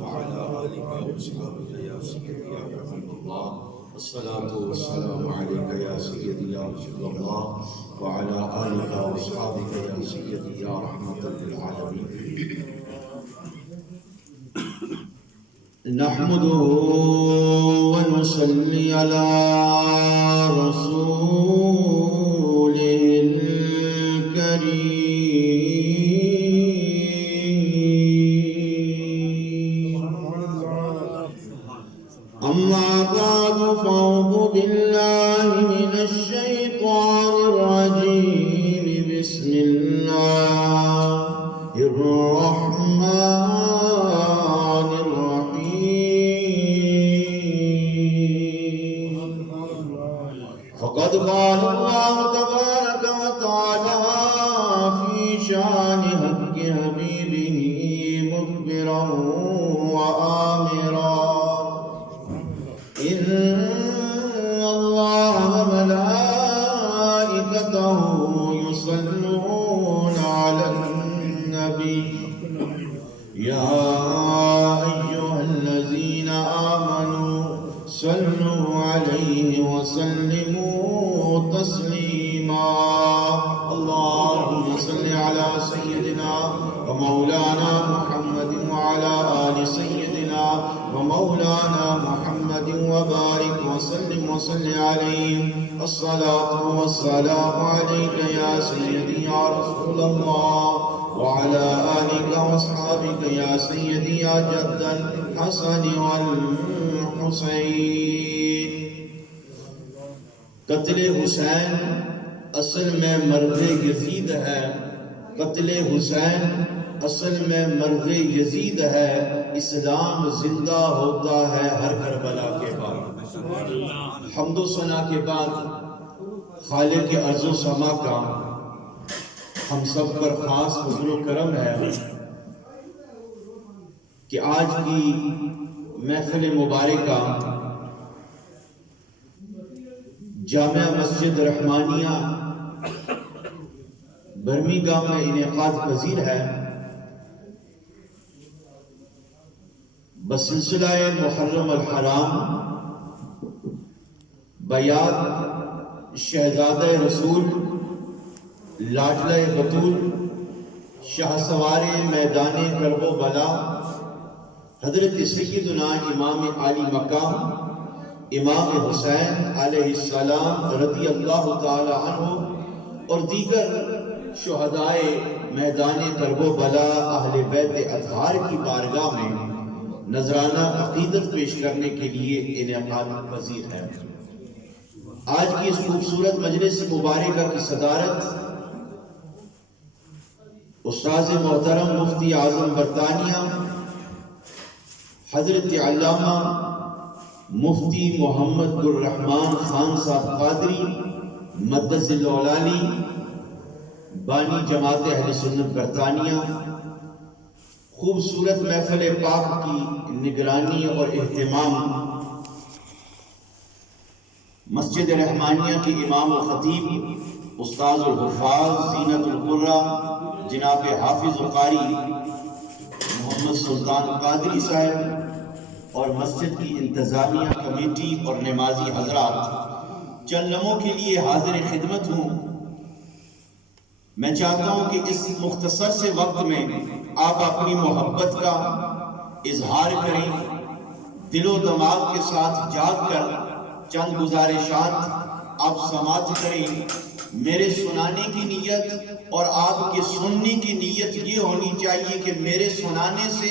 وعلى آلك وصحبك يا سيدي يا حبيب الله. الصلاة والسلام عليك يا سيدي يا رسول الله وعلى آلك وصحبك يا سيدي يا رحمة للعالمين. نحمده ونصلي على رسوله الكريم. أما بعد فأعوذ بالله من الشيطان الرجيم. بسم الله الرحمن الرحيم. فقد قال الله تبارك وتعالى في شان حق حبيبه مخبرا وآمرا: إن الله وملائكته يصلون على النبي يا أيها الذين آمنوا صلوا عليه وسلموا تسليما. اللهم صل على سيدنا ومولانا محمد وعلى آل سيدنا ومولانا محمد وبارك وسلم وصل عليه. الصلاة والسلام عليك يا سيدي يا رسول الله وعلى آلك وأصحابك يا سيدي يا جد الحسن والحسين. قتل حسین اصل میں مرغ یزید ہے. قتل حسین اصل میں مرغ یزید ہے. اسلام زندہ ہوتا ہے ہر کربلا کے بعد. حمد و ثنا کے بعد خالق ارض و سما کا ہم سب پر خاص فضل و کرم ہے کہ آج کی محفل مبارکہ جامع مسجد رحمانیہ برمنگھم میں انعقاد پذیر ہے. بسلسلہ محرم الحرام بیات شہزادہ رسول لاڈلہ بطول شاہ سوار میدان کرب و بلا حضرت سیدنا امام عالی مقام امام حسین علیہ السلام رضی اللہ تعالی عنہ اور دیگر شہدائے میدان کرب و بلا اہل بیت اطہار کی بارگاہ میں نذرانہ عقیدت پیش کرنے کے لیے انعقاد پذیر ہے. آج کی اس خوبصورت مجلس مبارکہ کی صدارت استاذ محترم مفتی اعظم برطانیہ حضرت علامہ مفتی محمد الرحمن خان صاحب قادری مدث اللہ العالی بانی جماعت اہل سنت برطانیہ خوبصورت محفل پاک کی نگرانی اور اہتمام مسجد رحمانیہ کے امام و خطیب استاذ الحفاظ زینت القرہ جناب حافظ وقاری محمد سلطان قادری صاحب اور مسجد کی انتظامیہ کمیٹی اور نمازی حضرات، چند لمحوں کے لیے حاضر خدمت ہوں. میں چاہتا ہوں کہ اس مختصر سے وقت میں آپ اپنی محبت کا اظہار کریں. دل و دماغ کے ساتھ جاگ کر چند گزارشات آپ سماعت کریں. میرے سنانے کی نیت اور آپ کے سننے کی نیت یہ ہونی چاہیے کہ میرے سنانے سے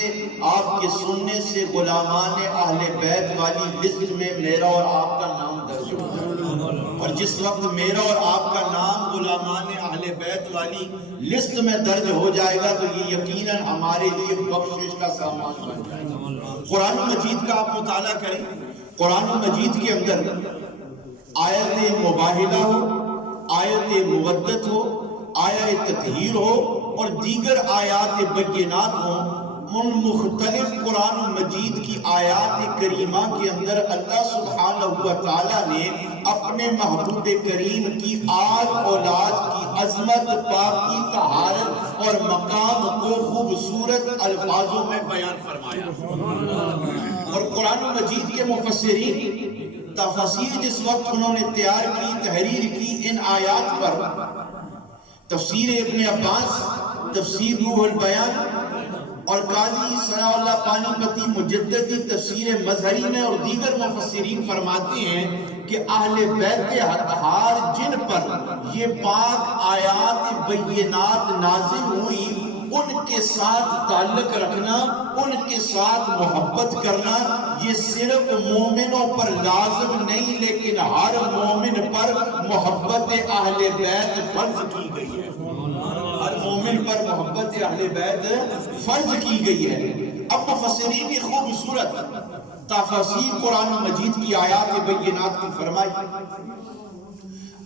آپ کے سننے سے غلامان اہل بیت والی لسٹ میں میرا اور آپ کا نام درج ہو. اور جس وقت میرا اور آپ کا نام غلامان اہل بیت والی لسٹ میں درج ہو جائے گا تو یہ یقیناً ہمارے لیے بخشش کا سامان بن جائے گا. قرآن مجید کا آپ مطالعہ کریں. قرآن مجید کے اندر آیت مباہلہ ہو، آیت مودت ہو، آیت تطہیر ہو اور دیگر آیات بینات ہوں، ان مختلف قرآن مجید کی آیات کریمہ کے اندر اللہ سبحانہ و تعالیٰ نے اپنے محبوب کریم کی آل اولاد کی عظمت، پاکی، طہارت اور مقام کو خوبصورت الفاظوں میں بیان فرمایا۔ اور قرآن مجید کے مفسرین تفسیر جس وقت انہوں نے تیار کی، تحریر کی ان آیات پر، تفسیر ابن عباس، تفسیر روح البیان اور قاضی ثناء اللہ پانی پتی مجددی تفسیر مظہری میں اور دیگر مفسرین فرماتے ہیں کہ اہل بیت اطہار جن پر یہ پاک آیات بینات نازل ہوئی، ان کے ساتھ تعلق رکھنا، ان کے ساتھ محبت کرنا، یہ صرف مومنوں پر لازم نہیں لیکن ہر مومن پر محبت اہل بیت فرض کی گئی ہے۔ ہر مومن پر محبت اہل بیت فرض کی گئی ہے۔ اب مفسرین کی خوبصورت تفسیر قرآن مجید کی آیات بینات کی فرمائی۔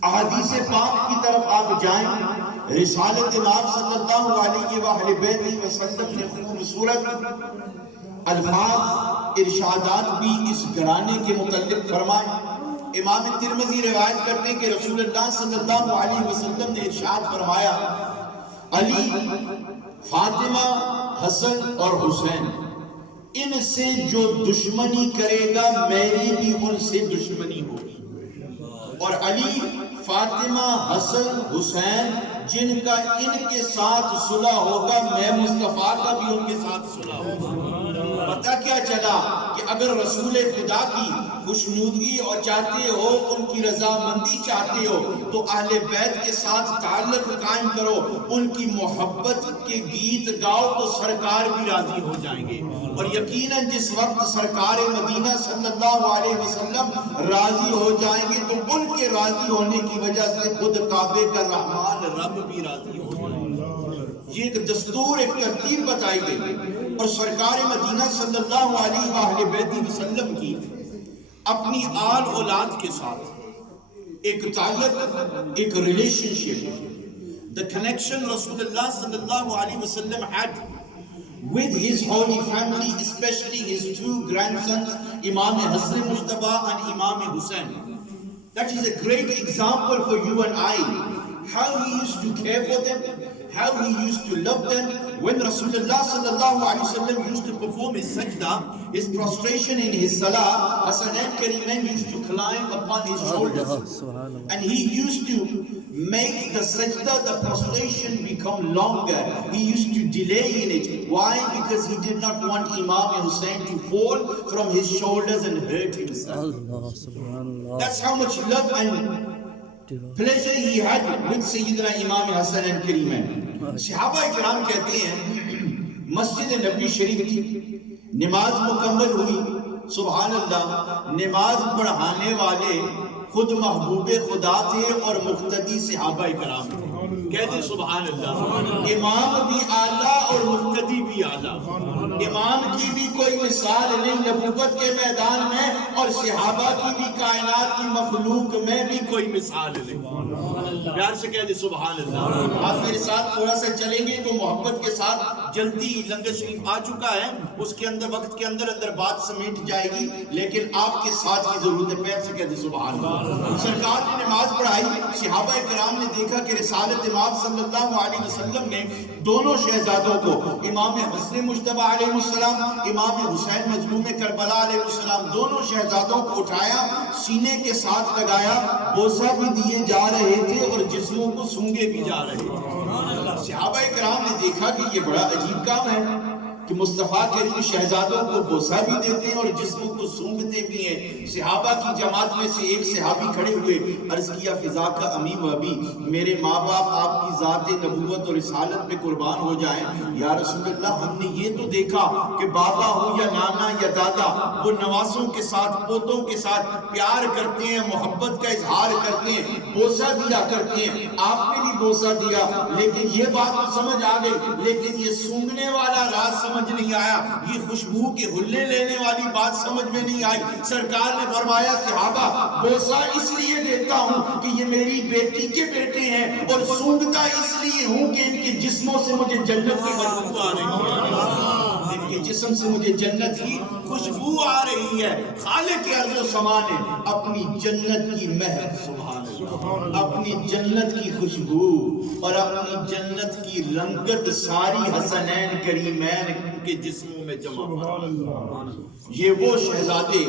احادیث پاک کی طرف آپ جائیں، رسالت امام صلی اللہ علیہ وآلہ وسلم نے خوبصورت الفاظ، ارشادات بھی اس گھرانے کے متعلق فرمائے۔ امام ترمذی روایت کرتے ہیں کہ رسول اللہ صلی اللہ علیہ وسلم نے ارشاد فرمایا، علی، فاطمہ، حسن اور حسین، ان سے جو دشمنی کرے گا میری بھی ان سے دشمنی ہوگی، اور علی، فاطمہ، حسن، حسین جن کا ان کے ساتھ صلح ہوگا میں مصطفیٰ کا بھی ان کے ساتھ صلح ہوگا۔ پتہ کیا چلا کہ اگر رسول خدا کی خوشنودگی اور چاہتے ہو، ان کی رضامندی چاہتے ہو، تو اہل بیت کے ساتھ تعلق قائم کرو، ان کی محبت کے گیت گاؤ تو سرکار بھی راضی ہو جائیں گے۔ اور یقیناً جس وقت سرکار مدینہ صلی اللہ علیہ وسلم راضی ہو جائیں گے تو ان کے راضی ہونے کی وجہ سے خود کعبے کا رحمان رب بھی راضی ہو جائیں گے۔ یہ ایک دستور، ایک ترتیب بتائی گئی۔ اور سرکار مدینہ صلی اللہ علیہ وآلہ وسلم کی اپنی آل اولاد کے ساتھ ایک تعلق، ایک ریلیشن شپ، the connection رسول اللہ صلی اللہ علیہ وسلم had with his holy family, especially his two grandsons, Imam Hassan Mujtaba and Imam Hussain. That is a great example for you and I, how he used to care for them, how he used to love them. When Rasulullah sallallahu alaihi wasallam used to perform his sajda, his prostration in his salah, Hasanain Karimain used to climb upon his shoulders, and he used to make the sajda, the prostration become longer. He used to delay in it. Why? Because he did not want Imam Hussain to fall from his shoulders and hurt himself. That's how much love and pleasure he had with Sayyidina Imam Hassan and Karimain. صحابہ اکرام کہتے ہیں مسجد نبی شریف کی نماز مکمل ہوئی، سبحان اللہ، نماز پڑھانے والے خود محبوب خدا تھے اور مقتدی صحابہ اکرام تھے۔ کہتے سبحان اللہ، امام بھی اعلیٰ اور مقتدی بھی اعلیٰ۔ امام کی بھی کوئی مثال نہیں نبوت کے میدان میں، اور صحابہ کی بھی کائنات کی مخلوق میں بھی کوئی مثال نہیں۔ پیار سے کہتے سبحان اللہ۔ آپ میرے ساتھ تھوڑا سا چلیں گے تو محبت کے ساتھ، جلدی لنگر شریف آ چکا ہے، اس کے اندر وقت کے اندر بات سمیٹ جائے گی، لیکن آپ کے ساتھ کی ضرورت ہے۔ پیار سے کہتے سبحان اللہ۔ سرکار نے نماز پڑھائی، صحابہ کرام نے دیکھا کہ رسالت امام صلی اللہ علیہ وسلم نے دونوں شہزادوں کو، امام حسن مجتبی علیہ السلام، امام حسین مظلوم کربلا علیہ السلام، دونوں شہزادوں کو اٹھایا، سینے کے ساتھ لگایا، بوسہ بھی دیے جا رہے تھے اور جسموں کو سونگے بھی جا رہے تھے۔ صحابہ کرام نے دیکھا کہ یہ بڑا عجیب کام ہے کہ مصطفیٰ کریم شہزادوں کو بوسہ بھی دیتے ہیں اور جسموں کو سونگتے بھی ہیں۔ صحابہ کی جماعت میں سے ایک صحابی کھڑے ہوئے، عرض کیا فضا کا امی و ابی، میرے ماں باپ آپ کی ذات نبوت اور رسالت میں قربان ہو جائیں۔ یا رسول اللہ، ہم نے یہ تو دیکھا کہ بابا ہو یا نانا یا دادا، وہ نواسوں کے ساتھ، پوتوں کے ساتھ پیار کرتے ہیں، محبت کا اظہار کرتے ہیں، بوسہ دیا کرتے ہیں۔ آپ نے بھی بوسہ دیا، لیکن یہ بات تو سمجھ آ گئی، لیکن یہ سونگنے والا راز سمجھ نہیں آیا، یہ خوشبو کے ہلے لینے والی بات سمجھ میں نہیں آئی۔ سرکار نے فرمایا صحابہ، بوسہ اس لیے دیتا ہوں کہ یہ میری بیٹی کے بیٹے ہیں، اور سونگتا اس لیے ہوں کہ ان کے جسموں سے مجھے جنت کی بدبو آ رہی ہے۔ ان کے جسم سے مجھے جنت کی خوشبو آ رہی ہے. خالق ارض و سما نے اپنی جنت کی مہک، سبحان اللہ، اپنی جنت کی خوشبو اور اپنی جنت کی رنگت ساری حسنین کریمین کے جسموں میں جمع فرمائی. یہ وہ شہزادے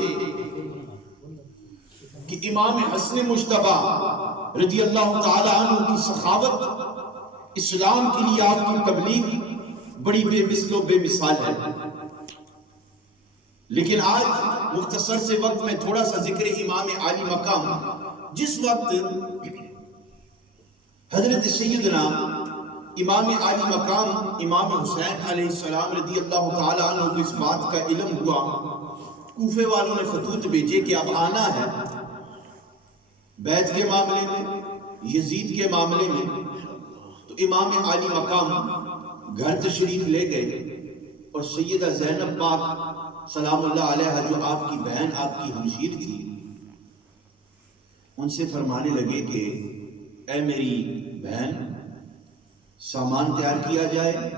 کہ امام حسن مجتبی رضی اللہ تعالی عنہ کی سخاوت، اسلام کے لیے آپ کی تبلیغ بڑی بے مثل و بے مثال ہے. لیکن آج مختصر سے وقت میں تھوڑا سا ذکر امام عالی مقام. جس وقت حضرت سیدنا امام عالی مقام امام حسین علیہ السلام رضی اللہ تعالی عنہ کو اس بات کا علم ہوا، کوفے والوں نے خطوط بھیجے کہ اب آنا ہے بیعت کے معاملے میں، یزید کے معاملے میں. تو امام عالی مقام گھر تشریف لے گئے اور سیدہ زینب پاک سلام اللہ علیہا جو آپ کی بہن، آپ کی ہمشیر تھی، ان سے فرمانے لگے کہ اے میری بہن، سامان تیار کیا جائے،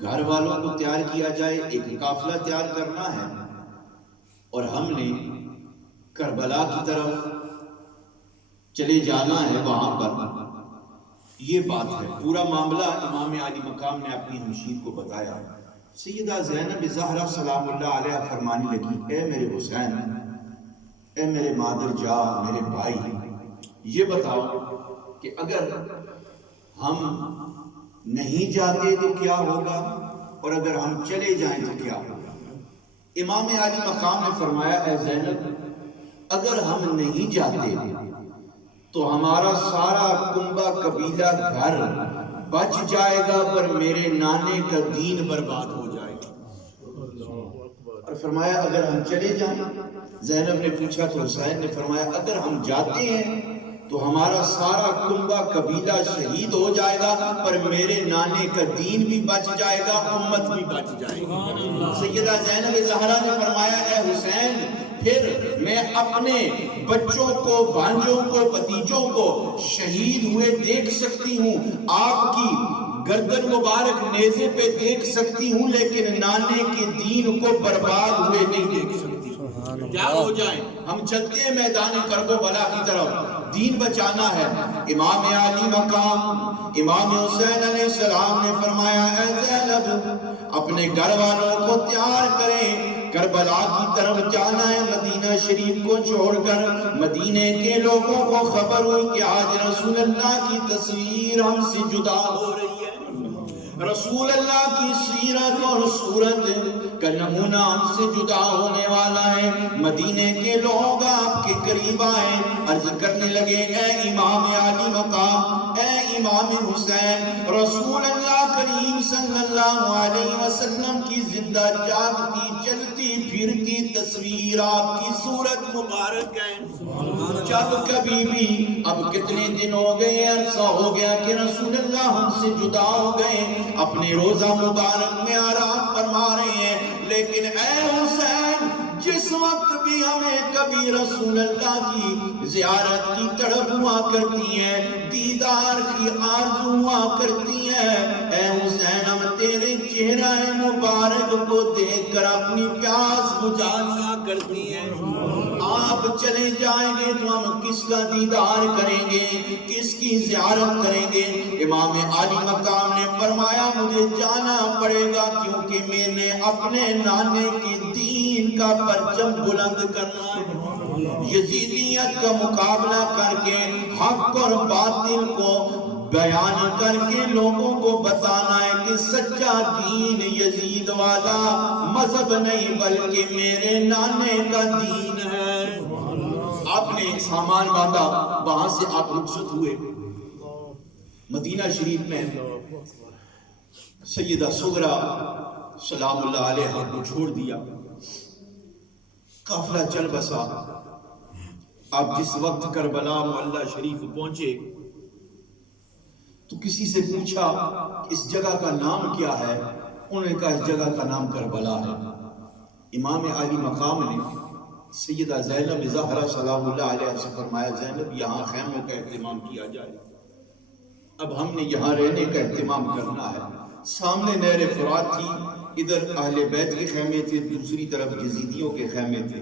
گھر والوں کو تیار کیا جائے، ایک قافلہ تیار کرنا ہے اور ہم نے کربلا کی طرف چلے جانا ہے. وہاں پر یہ بات ہے. پورا معاملہ امام عالی مقام نے اپنی ہمشیر کو بتایا. سیدہ زینب زہرا سلام اللہ علیہ فرمانے لگی اے میرے حسین، اے میرے مادر جا، میرے بھائی، یہ بتاؤ کہ اگر ہم نہیں جاتے تو کیا ہوگا اور اگر ہم چلے جائیں تو کیا ہوگا؟ امام عالی مقام نے فرمایا اے زینب، اگر ہم نہیں جاتے تو ہمارا سارا کنبہ قبیلہ گھر بچ جائے گا پر میرے نانے کا دین برباد ہو جائے گا. اور فرمایا اگر ہم چلے جائیں، زینب نے پوچھا تو حسین نے فرمایا اگر ہم جاتے ہیں تو ہمارا سارا کنبہ قبیلہ شہید ہو جائے گا پر میرے نانے کا دین بھی بچ جائے گا، امت بھی بچ جائے گی. سیدہ زینب زہرا نے فرمایا اے حسین، پھر میں اپنے بچوں کو، بھانجوں کو، بھتیجوں کو شہید ہوئے دیکھ سکتی ہوں، آپ کی گردن مبارک نیزے پہ دیکھ سکتی ہوں، لیکن نانے کے دین کو برباد ہوئے نہیں دیکھ سکتی. کیا ہو جائیں، ہم چلتے ہیں میدان کربلا کی طرف، دین بچانا ہے. امام عالی مقام امام حسین علیہ السلام نے فرمایا اے زینب، اپنے گھر والوں کو تیار کریں، کربلا کی طرف جانا ہے. مدینہ شریف کو چھوڑ کر مدینے کے لوگوں کو خبر ہوئی کہ آج رسول اللہ کی تصویر ہم سے جدا ہو رہی ہے، رسول اللہ کی سیرت اور صورت کا نمونہ ہم سے جدا ہونے والا ہے. مدینے کے لوگ آپ کے قریب آئے، عرض کرنے لگے اے امام عالی مقام، اے امام حسین، رسول اللہ کریم صلی اللہ علیہ وسلم کی زندہ جاگتی چلتی پھرتی تصویر آپ کی صورت مبارک ہے. جب کبھی بھی اب کتنے دن ہو گئے، عرصہ ہو گیا کہ رسول اللہ ہم سے جدا ہو گئے، اپنے روزہ مبارک میں آرام فرما رہے ہیں، لیکن اے حسین، جس وقت بھی ہمیں کبھی رسول اللہ کی زیارت کی تڑپ ہوا کرتی ہے، دیدار کی آرزو ہوا کرتی ہے، اے حسین ہم تیرے چہرہ مبارک کو دیکھ کر اپنی پیاس بجھا لیا کرتی ہیں. آپ چلے جائیں گے تو ہم کس کا دیدار کریں گے، کس کی زیارت کریں گے؟ امام عالی مقام نے فرمایا مجھے جانا پڑے گا، کیونکہ میں نے اپنے نانے کے دین کا پرچم بلند کرنا ہے، یزیدیت کا مقابلہ کر کے حق اور باطل کو بیان کر کے لوگوں کو بتانا ہے کہ سچا دین یزید والا مذہب نہیں بلکہ میرے نانے کا دین ہے. آپ نے سامان باندھا، وہاں سے آپ رخصت ہوئے. مدینہ شریف میں سیدہ صغرا سلام اللہ علیہ کو چھوڑ دیا، قافلہ چل بسا. آپ جس وقت کربلا معلی شریف پہنچے تو کسی سے پوچھا اس جگہ کا نام کیا ہے؟ انہوں نے کہا اس جگہ کا نام کربلا ہے. امام عالی مقام نے سیدہ زینب زہرا سلام اللہ علیہ سے فرمایا زینب یہاں خیموں کا اہتمام کیا جائے، اب ہم نے یہاں رہنے کا اہتمام کرنا ہے. سامنے نہر فرات تھی، ادھر اہل بیت کے خیمے تھے، دوسری طرف یزیدیوں کے خیمے تھے۔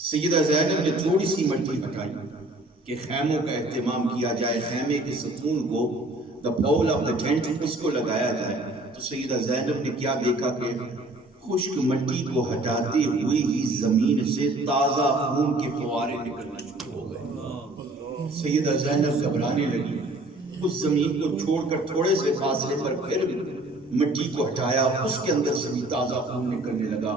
سیدہ زینب نے تھوڑی سی مٹی ہٹائی کہ خیموں کا اہتمام کیا جائے، خیمے کے ستون کو، the pole of the tent، اس کو لگایا جائے۔ تو سیدہ زینب نے کیا دیکھا کہ خشک مٹی کو ہٹاتے ہوئے ہی زمین سے تازہ خون کے فوارے نکلنا شروع ہو گئے۔ سیدہ زینب گھبرانے لگی، اس زمین کو چھوڑ کر تھوڑے سے فاصلے پر پھر مٹی کو ہٹایا، اس کے اندر سے بھی تازہ خون نکلنے لگا۔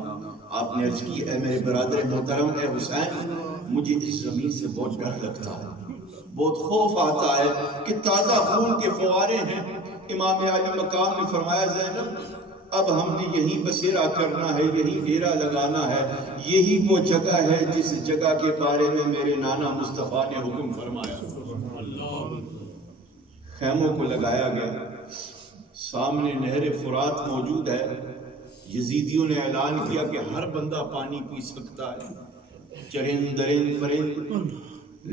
آپ نے عرض کی، اے میرے برادر محترم، اے حسین، مجھے اس زمین سے بہت ڈر لگتا ہے، بہت خوف آتا ہے کہ تازہ خون کے فوارے ہیں۔ امام علی مقام نے فرمایا، زینب اب ہم نے یہی بسیرا کرنا ہے، یہی ڈیرا لگانا ہے، یہی وہ جگہ ہے جس جگہ کے بارے میں میرے نانا مصطفیٰ نے حکم فرمایا۔ خیموں کو لگایا گیا، سامنے نہر فرات موجود ہے۔ یزیدیوں نے اعلان کیا کہ ہر بندہ پانی پی سکتا ہے، چرند درند پرند،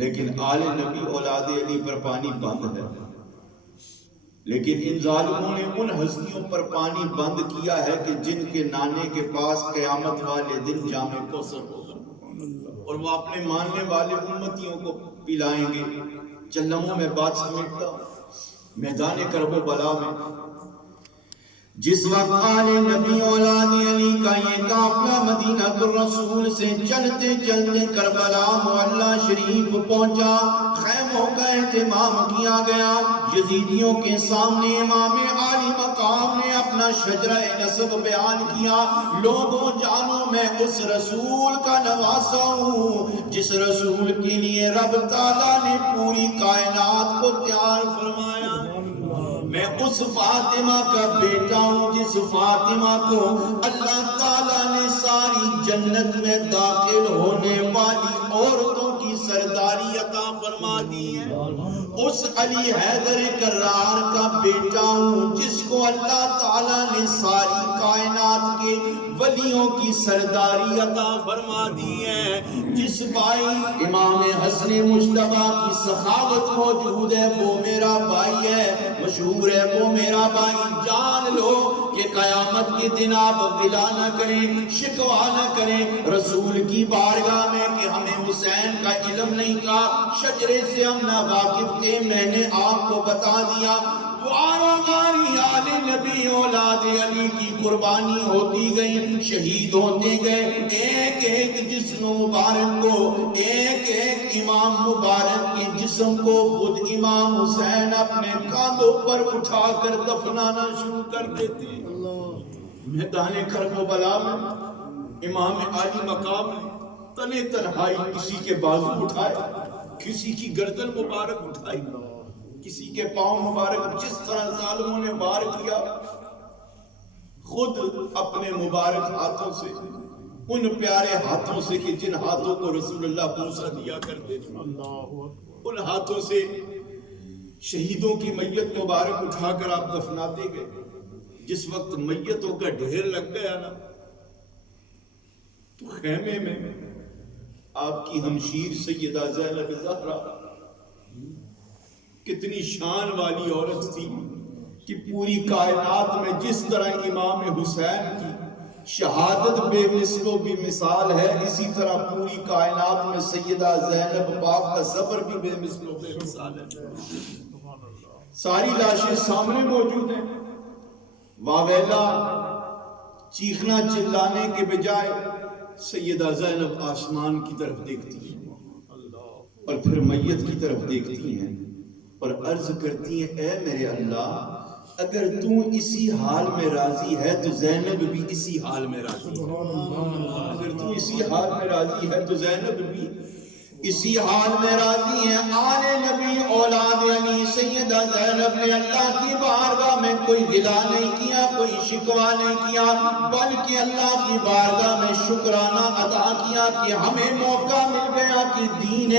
لیکن آل نبی اولاد علی پر پانی بند ہے۔ لیکن ان ظالموں نے ان ہستیوں پر پانی بند کیا ہے کہ جن کے نانے کے پاس قیامت والے دن جام کوثر ہوگا اور وہ اپنے ماننے والے امتیوں کو پلائیں گے۔ چلموں میں بات سمیٹتا ہوں، میدان کرب و بلا میں جس وقت آل نبی اولاد علی کا یہ قافلہ مدینہ الرسول سے چلتے چلتے کربلا معلی شریف پہنچا، خیموں کا اہتمام کیا گیا۔ یزیدیوں کے سامنے امام عالی مقام نے اپنا شجرہ نسب بیان کیا۔ لوگوں جانو، میں اس رسول کا نواسا ہوں جس رسول کے لیے رب تعالیٰ نے پوری کائنات کو تیار فرمایا۔ میں اس فاطمہ کا بیٹا ہوں جس فاطمہ کو اللہ تعالیٰ نے ساری جنت میں داخل ہونے والی عورتوں کی سرداری عطا فرما دی ہے۔ اس علی حیدر کرار کا بیٹا ہوں جس کو اللہ تعالیٰ نے ساری کائنات کے ولیوں کی سرداری عطا فرما دی ہے۔ جس بھائی امام حسن مجتبیٰ کی سخاوت موجود ہے وہ میرا بھائی ہے، مشہور ہے وہ میرا بھائی۔ جان لو کہ قیامت کے دن آپ گلہ نہ کریں، شکوہ نہ کریں رسول کی بارگاہ میں کہ ہمیں حسین کا علم نہیں تھا، شجرے سے ہم نہ واقف تھے، میں نے آپ کو بتا دیا۔ وارغاری آل نبی اولاد علی کی قربانی ہوتی گئی، شہید ہوتے گئے، ایک ایک جسم مبارک کو، ایک ایک امام مبارک کے جسم کو خود امام حسین اپنے کاندھوں پر اٹھا کر دفنانا شروع کر دیتے۔ میدان کرب و بلا میں امام عالی مقام تنے تنہائی کسی کے بازو اٹھائے، کسی کی گردن مبارک اٹھائی، کسی کے پاؤں مبارک، جس طرح ظالموں نے وار کیا، خود اپنے مبارک ہاتھوں سے، ان پیارے ہاتھوں سے کہ جن ہاتھوں کو رسول اللہ بوسہ دیا کرتے تھے، ان ہاتھوں سے شہیدوں کی میت مبارک اٹھا کر آپ دفناتے گئے۔ جس وقت میتوں کا ڈھیر لگ گیا نا، تو خیمے میں آپ کی ہمشیر سیدہ زینب زہرا کتنی شان والی عورت تھی کہ پوری کائنات میں جس طرح امام حسین کی شہادت بے مثل و بے مثال ہے، اسی طرح پوری کائنات میں سیدہ زینب پاک کا صبر بھی بے مثل و بے مثال ہے۔ ساری لاشیں سامنے موجود ہیں، واویلا چیخنا چلانے کے بجائے سیدہ زینب آسمان کی طرف دیکھتی ہیں اور پھر میت کی طرف دیکھتی ہیں اور عرض کرتی ہیں، اے میرے اللہ، اگر تو اسی حال میں راضی ہے تو زینب بھی اسی حال میں راضی ہے، اگر تو اسی حال میں راضی ہے تو زینب بھی اسی حال میں راضی ہے۔ آل نبی اولاد علی سیدہ زینب نے اللہ کی بارگاہ میں کوئی گلہ نہیں کیا، کوئی شکوہ نہیں کیا، بلکہ اللہ کی بارگاہ میں شکرانہ ادا کیا کہ ہمیں موقع مل گیا کہ دین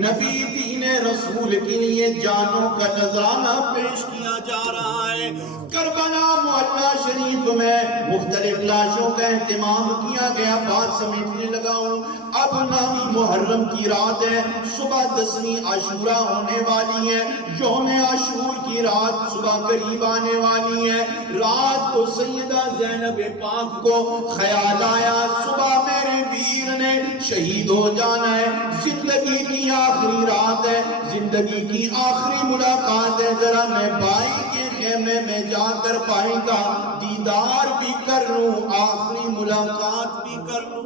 نبی، دین رسول کے لیے جانوں کا نذرانہ پیش کیا جا رہا ہے۔ کربلا معلی شریف میں مختلف لاشوں کا اہتمام کیا گیا۔ بات سمیٹنے لگا ہوں، اب نامی محرم کی رات ہے، صبح 10ویں عاشورہ ہونے والی ہے، یوم عاشور کی رات صبح قریب آنے والی ہے۔ رات کو سیدہ زینب پاک کو خیال آیا صبح میرے ویر نے شہید ہو جانا ہے، زندگی کی آخری رات ہے، زندگی کی آخری ملاقات ہے، ذرا میں بھائی کے خیمے میں جا کر بھائی کا دیدار بھی کر لوں، آخری ملاقات بھی کر لوں۔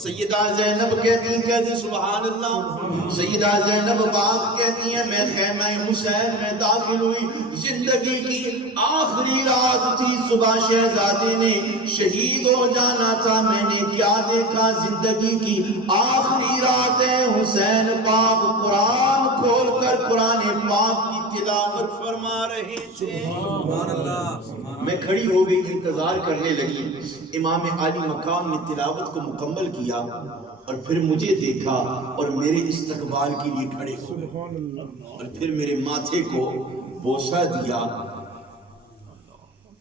سیدہ زینب کہتی سبحان اللہ، سیدہ زینب پاک کہتی ہیں میں خیمہ حسین میں داخل ہوئی، زندگی کی آخری رات تھی، صبح شہزادے نے شہید ہو جانا تھا، میں نے کیا دیکھا، زندگی کی آخری رات ہے، حسین پاک قرآن کھول کر قرآن پاک کی تلاوت فرما رہے تھے۔ میں کھڑی ہو گئی، انتظار کرنے لگی، امام عالی مقام نے تلاوت کو مکمل کیا اور پھر مجھے دیکھا اور میرے استقبال کے لیے کھڑے ہو گئے اور پھر میرے ماتھے کو بوسہ دیا۔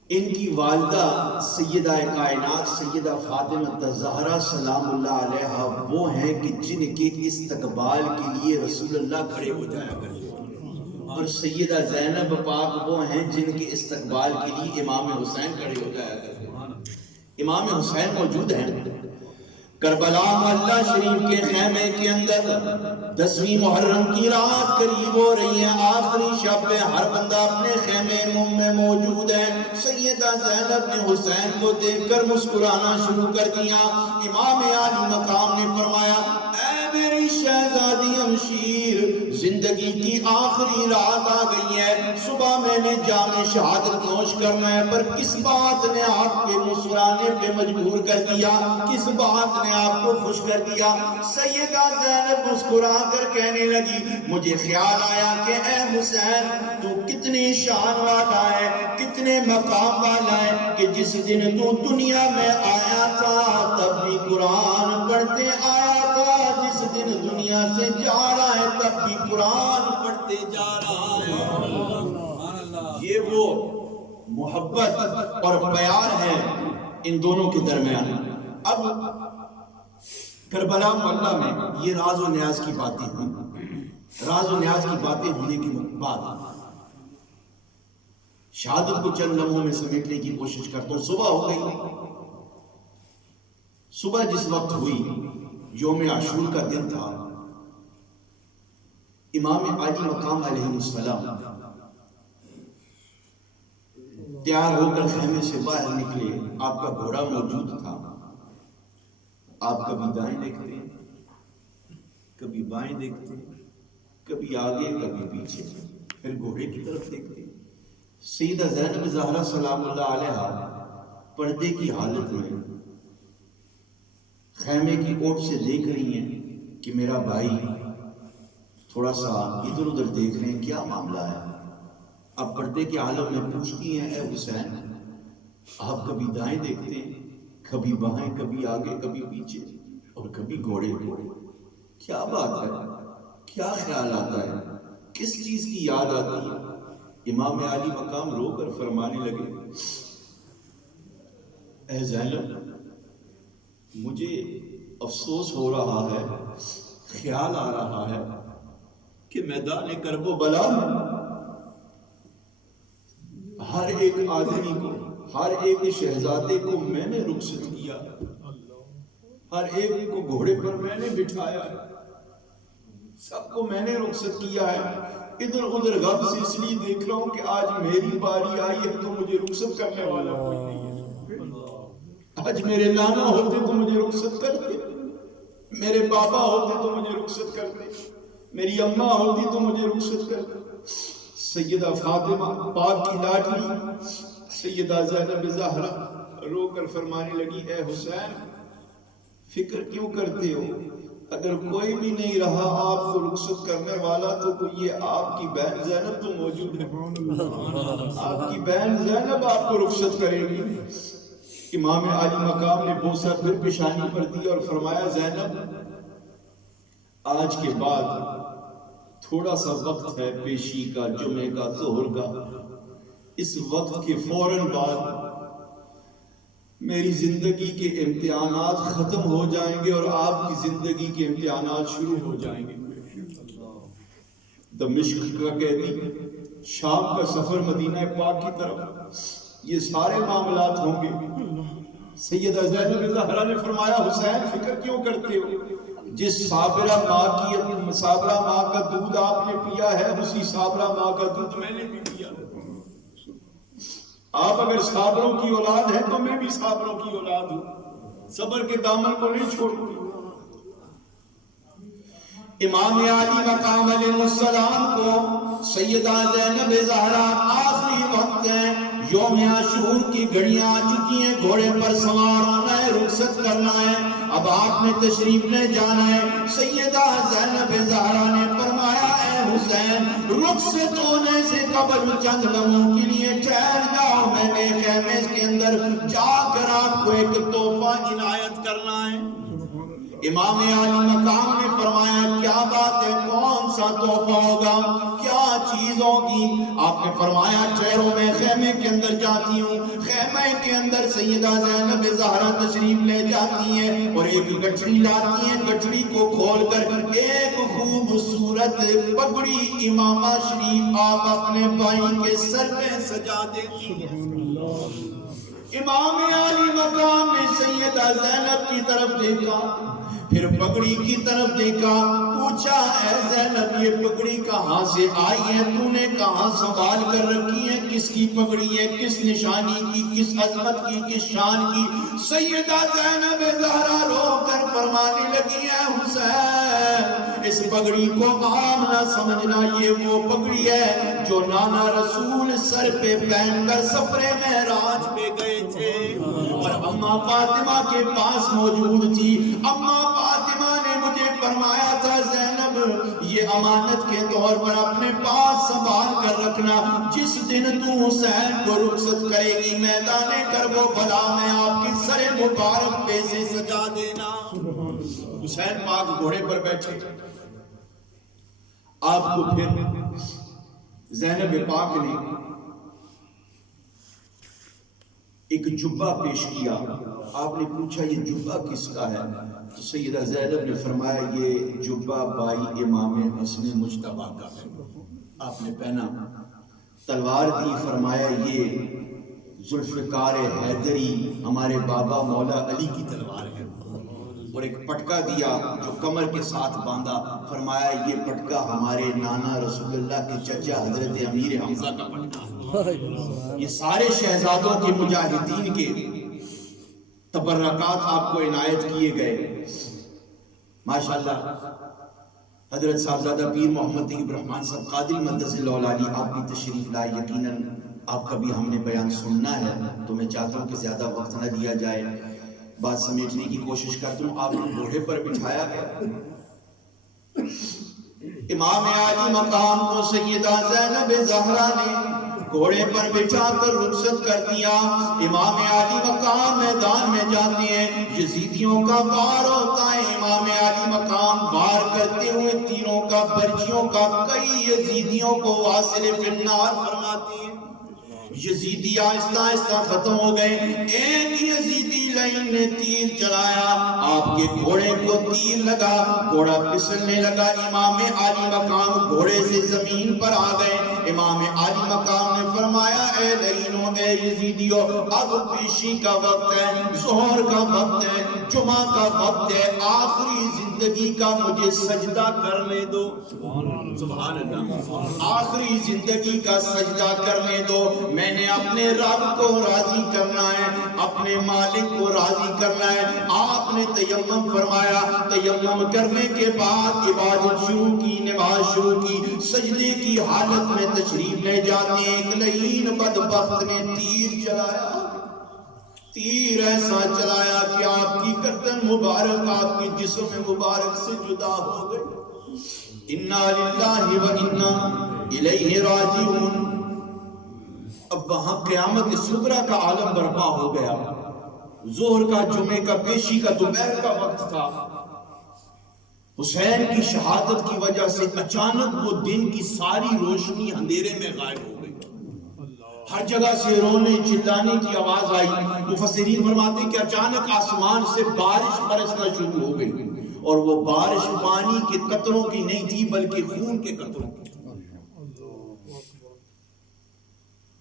ان کی والدہ سیدہ کائنات سیدہ فاطمہ الزہرا سلام اللہ علیہا وہ ہیں کہ جن کے استقبال کے لیے رسول اللہ کھڑے ہو جایا کرتے، اور سیدہ زینب پاک وہ ہیں جن کے استقبال کے لیے امام حسین کھڑے ہو جایا کرتے۔ امام حسین موجود ہیں کربلا محلہ شریف کے خیمے کے اندر، 10ویں محرم کی رات قریب ہو رہی ہے، آخری شب میں ہر بندہ اپنے خیمے میں موجود ہے۔ سیدہ زینب نے حسین کو دیکھ کر مسکرانا شروع کر دیا۔ امام عالی مقام نے فرمایا اے میری شہزادی ہمشیر، زندگی کی آخری رات آ گئی ہے، صبح میں نے جام شہادت نوش کرنا ہے، پر کس بات نے آپ کے مسکرانے پہ مجبور کر دیا، کس بات نے آپ کو خوش کر دیا؟ سیدہ زینب مسکرا کر کہنے لگی مجھے خیال آیا کہ اے حسین تو کتنی شان والا ہے، کتنے مقام والا ہے کہ جس دن تو دنیا میں آیا تھا تب بھی قرآن پڑھتے آیا تھا، جس دن دنیا سے جا رہا ہے تب بھی قرآن پڑھتے جا رہا ہے۔ یہ وہ محبت اور پیار ہے ان دونوں کے درمیان۔ اب کربلا محلہ میں یہ راز و نیاز کی باتیں ہوئی، راز و نیاز کی باتیں ہونے کے بعد شہادت کو چند لمحوں میں سمیٹنے کی کوشش کرتا ہوں۔ صبح ہو گئی، صبح جس وقت ہوئی یوم عاشور کا دن تھا، امام عالی مقام علیہ السلام تیار ہو کر خیمے سے باہر نکلے، آپ کا گھوڑا موجود تھا، آپ کبھی دائیں دیکھتے کبھی بائیں دیکھتے، کبھی آگے کبھی پیچھے، پھر گھوڑے کی طرف دیکھتے۔ سیدہ زینب زہرا سلام اللہ علیہا پردے کی حالت میں خیمے کی اوٹ سے دیکھ رہی ہیں کہ میرا بھائی تھوڑا سا ادھر ادھر دیکھ رہے ہیں، کیا معاملہ ہے؟ اب پردے کے عالم میں پوچھتی ہیں اے حسین آپ کبھی دائیں دیکھتے ہیں، کبھی بائیں، کبھی آگے کبھی پیچھے، اور کبھی گھوڑے گھوڑے، کیا بات ہے؟ کیا خیال آتا ہے؟ کس چیز کی یاد آتی ہے؟ امام عالی مقام رو کر فرمانے لگے اے زینب مجھے افسوس ہو رہا ہے، خیال آ رہا ہے کہ میدان کرب و بلا ہر ایک آدمی کو، ہر ایک شہزادے کو میں نے رخصت کیا، ہر ایک کو گھوڑے پر میں نے بٹھایا، سب کو میں نے رخصت کیا ہے، ادھر ادھر غم سے اس لیے دیکھ رہا ہوں کہ آج میری باری آئی ہے تو مجھے رخصت کرنے والا کوئی نہیں ہے۔ آج میرے نانا ہوتے تو مجھے رخصت کرتے، میرے بابا ہوتے تو مجھے رخصت کرتے، میری اماں ہوتی تو مجھے رخصت کرتے۔ سیدہ فاطمہ پاک کی لاڈلی سیدہ زینب زہرا رو کر فرمانے لگی اے حسین فکر کیوں کرتے ہو؟ اگر کوئی بھی نہیں رہا آپ کو رخصت کرنے والا تو کوئی یہ آپ کی بہن زینب تو موجود ہے، آپ کی بہن زینب آپ کو رخصت کرے گی۔ امام عالی مقام نے بوسہ پھر پیشانی پر دی اور فرمایا زینب آج کے بعد تھوڑا سا وقت ہے پیشی کا، جمعے کا، ظہر کا، اس وقت کے فوراً بعد میری زندگی کے امتحانات ختم ہو جائیں گے اور آپ کی زندگی کے امتحانات شروع ہو جائیں گے. دمشق کا قیدی، شام کا سفر مدینہ پاک کی طرف، یہ سارے معاملات ہوں گے. سیدہ زینب زہرا نے فرمایا حسین فکر کیوں کرتے ہو؟ جس صابرہ ماں کا دودھ آپ نے پیا ہے اسی صابرہ ماں کا دودھ میں نے بھی پیا. آپ اگر صابروں کی اولاد ہیں تو میں بھی صابروں کی اولاد ہوں. صبر کے دامن کو نہیں چھوڑوں. امام علی مقام علیہ السلام کو سیدہ زینب زہرا آخری وقت ہے، یوم عاشور کی گھڑیاں آ چکی ہیں، گھوڑے پر سوار ہونا ہے، رخصت کرنا ہے، اب آپ نے تشریف لے جانا ہے. سیدہ زینب زہرا نے فرمایا اے حسین رخصت ہونے سے قبل چند لمحوں کے لیے ٹھہر جاؤ، میں نے خیمے کے اندر جا کر آپ کو ایک تحفہ عنایت کرنا ہے. امام علی مقام نے فرمایا کیا بات ہے، کون سا تحفہ ہوگا، کیا چیز ہوگی؟ آپ نے فرمایا ٹھہرو میں خیمے کے اندر جاتی ہوں. خیمے کے اندر سیدہ زینب زہرا تشریف لے جاتی ہیں اور ایک گٹھڑی لاتی ہیں. گٹھڑی کو کھول کر ایک خوبصورت پگڑی امامہ شریف آپ اپنے بھائی کے سر میں سجا دیتی ہیں. امام علی مقام نے سیدہ زینب کی طرف دیکھا، پھر پگڑی کی طرف دیکھا، پوچھا اے زینب یہ پگڑی کہاں سے آئی ہے، تو نے کہاں سنبھال کر رکھی ہے، کس کی پگڑی ہے، کس نشانی کی، کس عظمت کی، کس شان کی؟ سیدہ زینب زہرا رو کر فرمانے لگی ہے حسین اس پگڑی کو عام نہ سمجھنا، یہ وہ پگڑی ہے جو نانا رسول سر پہ پہن کر سفر معراج پہ گئے تھے اور اماں فاطمہ کے پاس موجود تھی. اماں فاطمہ نے مجھے فرمایا تھا زینب یہ امانت کے طور پر اپنے پاس سنبھال کر رکھنا، جس دن تو حسین کو رخصت کرے گی میدان کربو بلا میں آپ کی سر مبارک پہ سے سجا دینا. حسین پاک گھوڑے پر بیٹھے، آپ کو پھر زینب پاک نے ایک جبہ پیش کیا. آپ نے پوچھا یہ جبہ کس کا ہے؟ تو سیدہ زینب نے فرمایا یہ جبہ بائی امام حسن مجتبی کا ہے. آپ نے پہنا، تلوار دی، فرمایا یہ ذوالفقار حیدری ہمارے بابا مولا علی کی تلوار ہے. اور ایک پٹکا دیا جو کمر کے ساتھ باندھا، فرمایا یہ پٹکا ہمارے نانا رسول اللہ کے چچا حضرت امیر حمزہ کا پٹکا. یہ سارے شہزادوں کے مجاہدین کے تبرکات آپ کو عنایت کیے گئے. ماشاءاللہ حضرت صاحبزادہ پیر محمد تقی الرحمن صاحب قادری مدثر اللہ العالی آپ بھی تشریف لائے. یقیناً آپ کا بھی ہم نے بیان سننا ہے تو میں چاہتا ہوں کہ زیادہ وقت نہ دیا جائے، بات سمیٹنے کی کوشش کرتا ہوں. آپ کو گھوڑے پر بٹھایا گیا. امام علی مقام کو سیدہ زینب زہرا نے گھوڑے پر بٹھا کر رخصت کر دیا. امام علی مقام میدان میں جاتے ہیں، یزیدیوں کا وار ہوتا ہے. امام علی مقام وار کرتے ہوئے تیروں کا، برچیوں کا کئی یزیدیوں کو واصل فی النار فرماتی ہیں. یزیدی آہستہ آہستہ ختم ہو گئے. ایک یزیدی لائن نے تیر چلایا، آپ کے گھوڑے کو تیر لگا، گھوڑا پھسلنے لگا. امام علی مقام گھوڑے سے زمین پر آ گئے. امام علی مقام نے فرمایا اے لائنوں، اے یزیدیوں، اب پیشی کا وقت ہے، ظہر کا وقت ہے، جمعہ کا وقت ہے، آخری زندگی کا مجھے سجدہ کرنے دو. سبحان اللہ، آخری زندگی کا سجدہ کرنے دو. میں نے اپنے رب کو راضی کرنا ہے، اپنے مالک کو راضی کرنا ہے. آپ نے تیمم فرمایا، تیمم کرنے کے بعد عبادت شروع کی، نماز شروع کی. سجدے کی حالت میں تشریف لے جاتے ہیں. ایک لعین بدبخت نے تیر چلایا، تیر ایسا چلایا کہ آپ کی گردن مبارک آپ کی جسم مبارک سے جدا ہو گئی. انا للہ و انا الیہ راجعون. اب وہاں قیامت صغریٰ کا عالم برپا ہو گیا. ظہر کا، جمعے کا، پیشی کا، دوپہر کا وقت تھا. حسین کی شہادت کی وجہ سے اچانک وہ دن کی ساری روشنی اندھیرے میں غائب ہو گئی. ہر جگہ سے رونے چلانے کی آواز آئی. مفسرین فرماتے ہیں کہ اچانک آسمان سے بارش برسنا شروع ہو گئی اور وہ بارش پانی کے قطروں کی نہیں تھی بلکہ خون کے قطروں کی.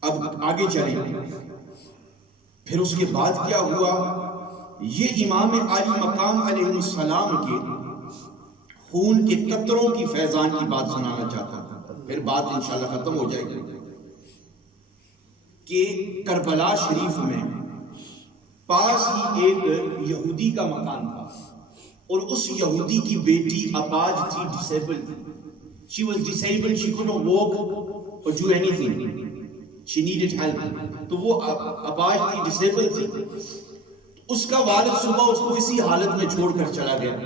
اب آگے چلیں. پھر اس کے بعد کیا ہوا؟ یہ امام عالی مقام علیہ السلام کے خون کے قطروں کی فیضان کی بات سنانا چاہتا ہوں، پھر بات انشاءاللہ ختم ہو جائے گی. کہ کربلا شریف میں پاس ہی ایک یہودی کا مکان تھا اور اس یہودی کی بیٹی اپاج تھی، ڈسیبل تھی. She was disabled, she couldn't walk or do anything. She needed help. تو وہ اپاج تھی، ڈسیبل تھی. اس کا والد صبح اس کو اسی حالت میں چھوڑ کر چلا گیا.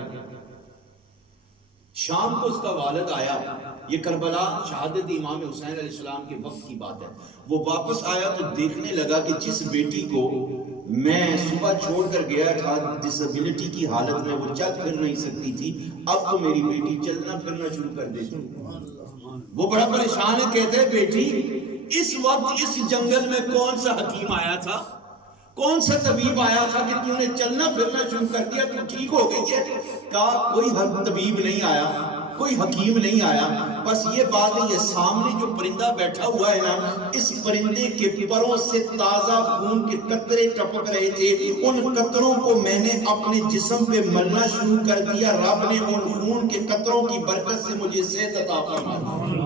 شام کو اس کا والد آیا. یہ کربلا شہادت امام حسین علیہ السلام کے وقت کی بات ہے. وہ واپس آیا تو دیکھنے لگا کہ جس بیٹی کو میں صبح چھوڑ کر گیا تھا ڈسیبلٹی کی حالت میں، وہ چل پھر نہیں سکتی تھی، اب تو میری بیٹی چلنا پھرنا شروع کر دیتی. وہ بڑا پریشان ہے، کہتے ہیں بیٹی اس وقت اس جنگل میں کون سا حکیم آیا تھا، کون سا طبیب آیا تھا کہ تم نے چلنا پھرنا شروع کر دیا، تو ٹھیک ہو گئی ہے؟ کہا کوئی طبیب نہیں آیا، کوئی حکیم نہیں آیا، بس یہ بات ہے یہ سامنے جو پرندہ بیٹھا ہوا ہے نا، اس پرندے کے پروں سے تازہ خون کے قطرے ٹپک رہے تھے. ان قطروں کو میں نے اپنے جسم پہ ملنا شروع کر دیا. رب نے ان خون کے قطروں کی برکت سے مجھے صحت عطا فرما دی.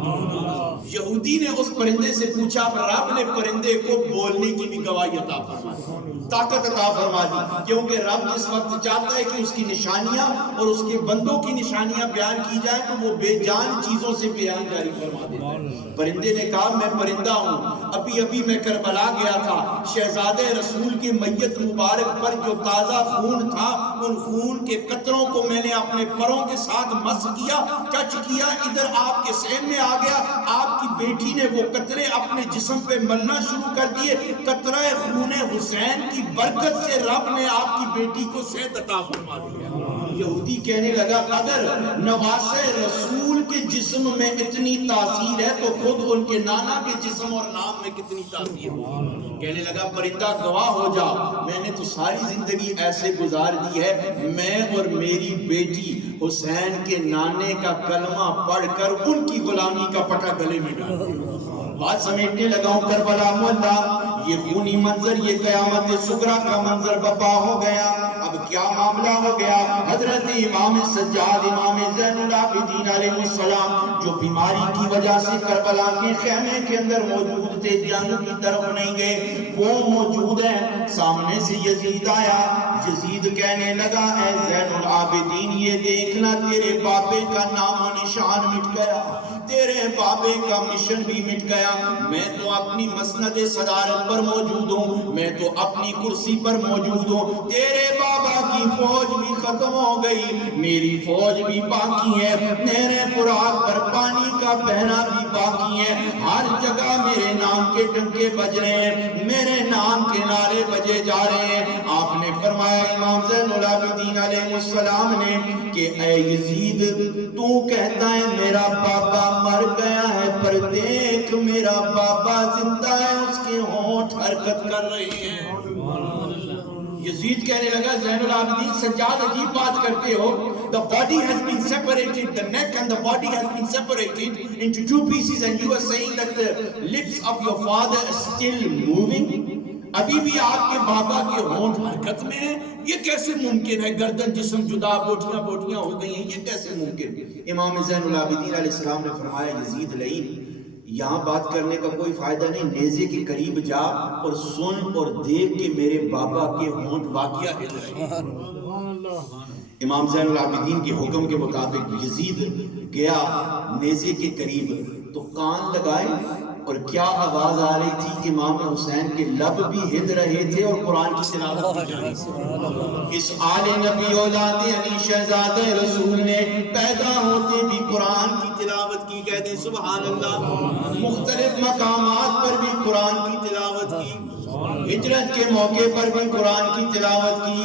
یہودی نے اس پرندے سے پوچھا، رب نے پرندے کو بولنے کی بھی گواہی عطا فرما دی، طاقت عطا فرما دی. کیونکہ رب جس وقت چاہتا ہے کہ اس کی نشانیاں اور اس کے بندوں کی نشانیاں بیان کی جائیں تو وہ بے جان چیزوں سے بیان جاری فرما دیتا ہے. پرندے نے کہا میں پرندہ ہوں، ابھی میں کربلا گیا تھا، شہزادے رسول کی میت مبارک پر جو تازہ خون تھا ان خون کے قطروں کو میں نے اپنے پروں کے ساتھ مس کیا، ٹچ کیا، ادھر آپ کے سین میں آ گیا. آپ کی بیٹی نے وہ قطرے اپنے جسم پہ ملنا شروع کر دیے. قطرہ خون حسین کی برکت سے رب نے آپ کی بیٹی کو صحت عطا فرما دیا. یہودی کہنے لگا اگر نواسے رسول کے جسم میں اتنی تاثیر ہے تو خود ان کے نانا کے جسم اور نام میں کتنی تاثیر ہو. کہنے لگا پرندہ گواہ ہو جا، میں نے تو ساری زندگی ایسے گزار دی ہے، میں اور میری بیٹی حسین کے نانے کا کلمہ پڑھ کر ان کی غلامی کا پٹا گلے میں ڈال دیا. بات سمیٹنے لگا ہوں کربلا مولا، یہ خونی منظر، یہ قیامت صغریٰ کا منظر بپا ہو گیا. اب کیا معاملہ ہو گیا؟ حضرت امام سجاد امام زین العابدین علیہ السلام جو بیماری کی وجہ سے کربلا کے خیمے کے اندر موجود تھے، جنگ کی طرف نہیں گئے، وہ موجود ہیں. سامنے سے یزید آیا. یزید کہنے لگا اے زین العابدین یہ دیکھنا تیرے بابے کا نام و نشان مٹ گیا، تیرے بابے کا مشن بھی مٹ گیا. میں تو اپنی مسند صدارت پر موجود ہوں، میں تو اپنی کرسی پر موجود ہوں. تیرے بابا کی فوج بھی ختم ہو گئی، میری فوج بھی باقی ہے، میرے فراق پر پانی کا بہنا بھی باقی ہے. ہر جگہ میرے نام کے ڈنکے بج رہے ہیں، میرے نام کے نعرے بجے جا رہے ہیں. آپ نے فرمایا امام زین العابدین علیہ السلام نے کہ اے یزید تو کہتا ہے میرا بابا مر گیا ہے، پر دیکھ میرا بابا زندہ ہے، اس کے ہونٹ حرکت کر رہے ہیں. یزید کہنے لگا زین العابدین سجاد عجیب بات کرتے ہو. The body has been separated, the neck and the body has been separated into two pieces and you are saying that the lips of your father are still moving. ابھی بھی آپ کے بابا کے ہونٹ حرکت میں ہیں، یہ کیسے ممکن ہے؟ گردن جسم جدا، بوٹیاں بوٹیاں ہو گئی ہیں، یہ کیسے ممکن؟ امام زین العابدین علیہ السلام نے فرمایا یزید لعین یہاں بات کرنے کا کوئی فائدہ نہیں، نیزے کے قریب جا اور سن اور دیکھ کہ میرے بابا کے ہونٹ واقعہ ہل رہے ہیں. امام زین العابدین کے حکم کے مطابق یزید گیا نیزے کے قریب تو کان لگائے اور کیا آواز آ رہی تھی؟ امام حسین کے لب بھی ہل رہے تھے اور قرآن کی تلاوت کی جا رہی تھی. اس آل نبی اولاد علی شہزاد رسول نے پیدا ہوتے بھی قرآن کی تلاوت کی. کہتے ہیں سبحان اللہ. مختلف مقامات پر بھی قرآن کی تلاوت کی، ہجرت کے موقع پر بھی قرآن کی تلاوت کی.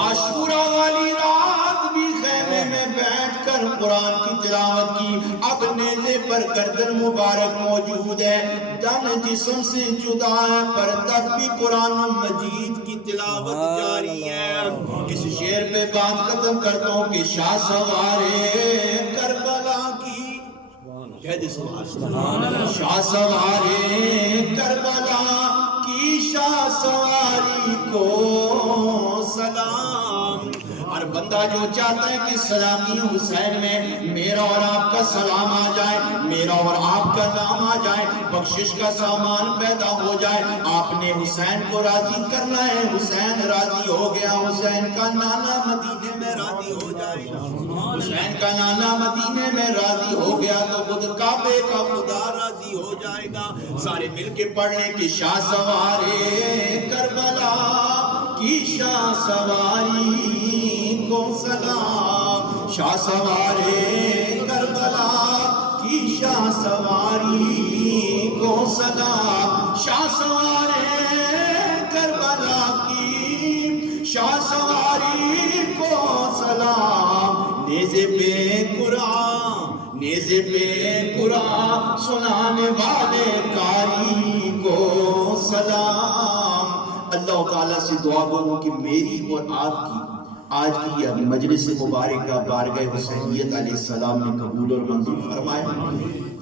عاشورہ والی رات بھی خیمے میں بیٹھ کر قرآن کی تلاوت کی. اب نیزے پر گردن مبارک موجود ہے, تن جسم سے جدا ہے, پر تب بھی قرآن مجید کی تلاوت جاری ہے. اس شعر پہ بات ختم کرتا ہوں کہ شاہ سوارے کربلا کی, کہہ دے سبحان اللہ. شاہ سوارے کربلا کی, شاہ سواری کو سلام. ہر بندہ جو چاہتا ہے کہ سلامی حسین میں میرا اور آپ کا سلام آ جائے, میرا اور آپ کا نام آ جائے, بخشش کا سامان پیدا ہو جائے, آپ نے حسین کو راضی کرنا ہے. حسین راضی ہو گیا, حسین کا نانا مدینے میں راضی ہو جائے. حسین کا نانا مدینے میں راضی ہو گیا تو خود کعبے کا خدا راضی ہو جائے گا. سارے مل کے پڑھ لیں کہ شاہ سوارے کربلا کی, شاہ سواری کو سلام. شاہ سوارے کربلا کی, شاہ سواری کو سلام. شاہ سوارے کربلا کی, شاہ سواری کو سلام. نیزے پہ قرآن, نیزے پہ قرآن سنانے والے قاری کو سلام. اللہ تعالیٰ سے دعا کروں کہ میری اور آپ کی آج کی یہ مجلس مبارکہ بارگاہ حسینیت علیہ السلام نے قبول اور منظور فرمائے.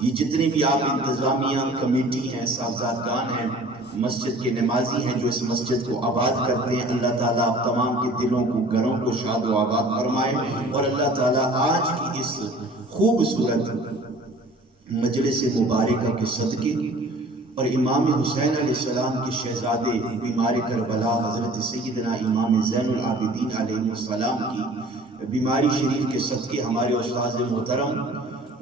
یہ جتنے بھی آپ انتظامیہ کمیٹی ہیں, صاحبزادگان ہیں, مسجد کے نمازی ہیں جو اس مسجد کو آباد کرتے ہیں, اللہ تعالیٰ آپ تمام کے دلوں کو, گھروں کو شاد و آباد فرمائے. اور اللہ تعالیٰ آج کی اس خوبصورت مجلس مبارکہ کے صدقے اور امام حسین علیہ السلام کے شہزادے بیمار کربلا حضرت سیدنا امام زین العابدین علیہ السلام کی بیماری شریف کے صدقے ہمارے استاذ محترم,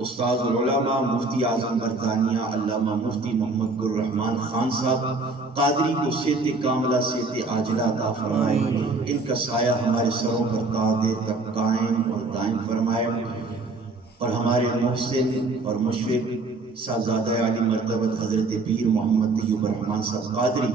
استاذ العلماء, مفتی اعظم برطانیہ علامہ مفتی محمد گر رحمان خان صاحب قادری کو صحت کاملہ, صحت عاجلہ عطا فرمائے. ان کا سایہ ہمارے سروں پر تا دیر تک قائم اور دائم فرمائے. اور ہمارے محسن اور مشفق صاحبزادہ علی مرتبت حضرت پیر محمد طیب الرحمن صاحب قادری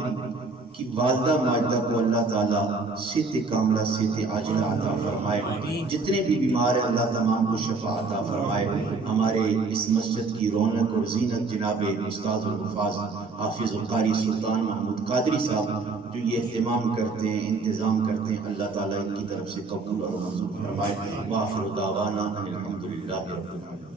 کی والدہ ماجدہ کو اللہ تعالیٰ صحت کاملہ, صحت عاجلہ عطا فرمائے. جتنے بھی بیمار ہیں اللہ تمام کو شفا عطا فرمائے. ہمارے اس مسجد کی رونق اور زینت جناب استاذ الحفاظ حافظ القاری سلطان محمود قادری صاحب جو یہ اہتمام کرتے ہیں, انتظام کرتے ہیں, اللہ تعالیٰ ان کی طرف سے قبول اور منظور فرمائے. وآخر دعوانا ان الحمدللہ رب العالمین.